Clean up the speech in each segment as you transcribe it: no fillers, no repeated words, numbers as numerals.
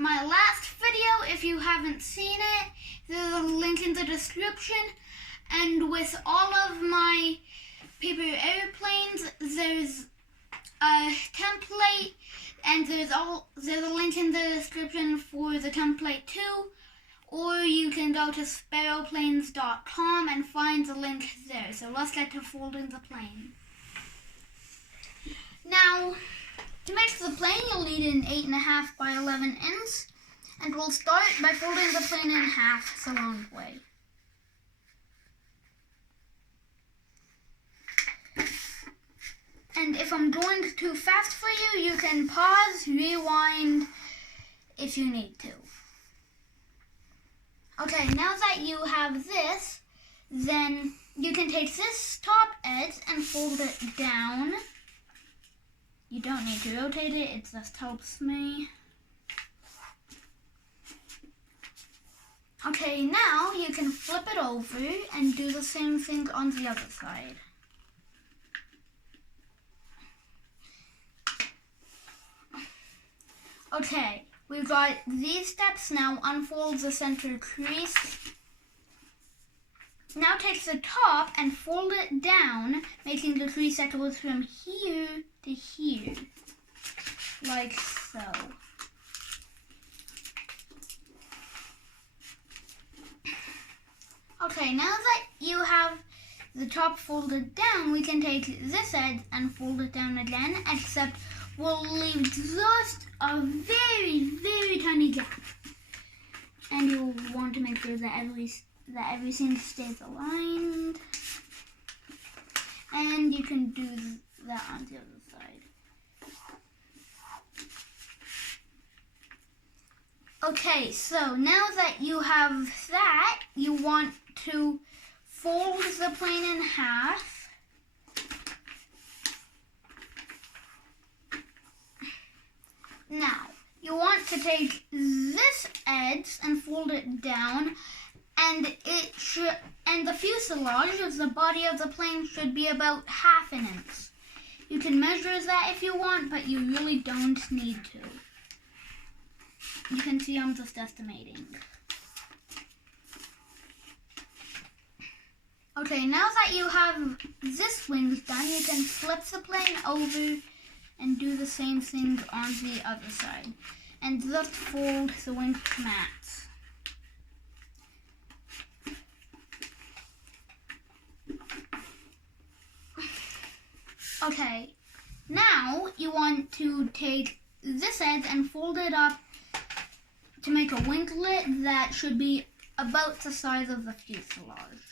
My last video, if you haven't seen it, there's a link in the description, and with all of my paper airplanes, there's a template, and there's a link in the description for the template too, or you can go to sparrowplanes.com and find the link there. So let's get to folding the plane. Now, to make the plane, you'll need an 8.5 by 11 inch, and we'll start by folding the plane in half the long way. And if I'm going too fast for you, you can pause, rewind if you need to. Okay, now that you have this, then you can take this top edge and fold it down. You don't need to rotate it, it just helps me. Okay, now you can flip it over and do the same thing on the other side. Okay, we've got these steps now. Unfold the center crease. Now take the top and fold it down, making the crease that goes from here to here, like so. Okay, now that you have the top folded down, we can take this edge and fold it down again, except we'll leave just a very, very tiny gap. And you'll want to make sure that everything stays aligned. And you can do that on the other side. Okay, so now that you have that, you want to fold the plane in half. Now, you want to take this edge and fold it down, and the fuselage of the body of the plane should be about 1/2 inch. You can measure that if you want, but you really don't need to. You can see I'm just estimating. Okay, now that you have this wing done, you can flip the plane over and do the same thing on the other side. And just fold the wing to match. Okay, now you want to take this edge and fold it up to make a winglet that should be about the size of the fuselage.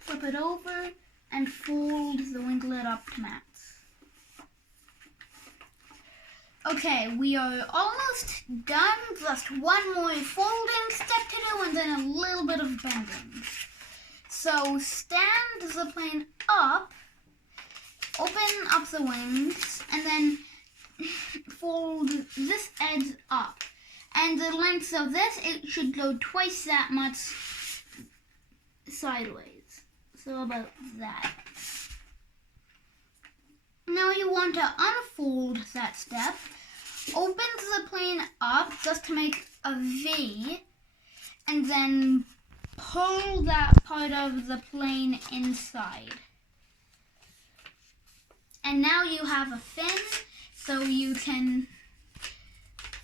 Flip it over and fold the winglet up to match. Okay, we are almost done. Just one more folding step to do and then a little bit of bending. So stand the plane up, open up the wings, and then fold this edge up. And the length of this, it should go twice that much sideways. So about that. Now you want to unfold that step, open the plane up just to make a V, and then pull that part of the plane inside. And now you have a fin, so you can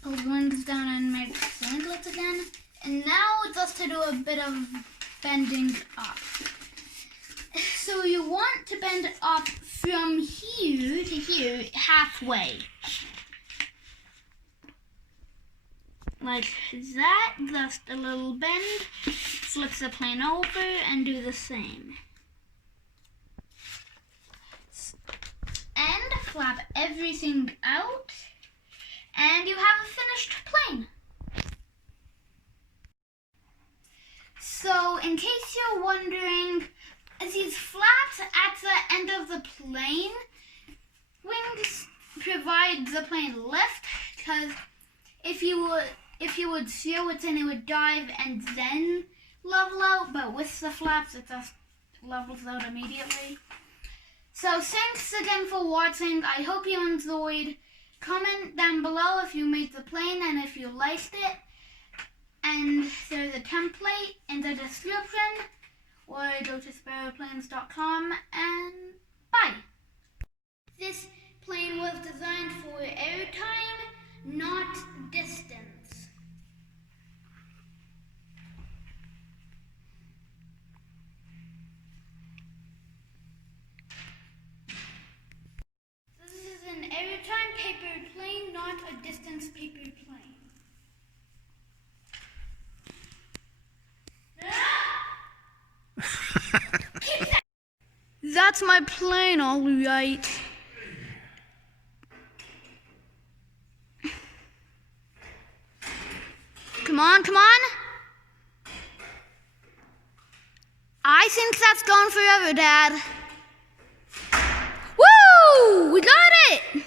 pull the wings down and make the winglets again. And now just to do a bit of bending up. So you want to bend it up from here to here, halfway. Like that, just a little bend. Flip the plane over and do the same. And flap everything out. And you have a finished plane. So in case you're wondering, these flaps at the end of the plane wings provide the plane lift, because if you would zero it, then it would dive and then level out, but with the flaps it just levels out immediately. So thanks again for watching. I hope you enjoyed. Comment down below if you made the plane and if you liked it. And there's a template in the description, or go to sparrowplanes.com, and bye. This plane was designed for airtime, not distance. This is an airtime paper plane, not a distance paper plane. That's my plane, all right. Come on, come on. I think that's gone forever, Dad. Woo! We got it!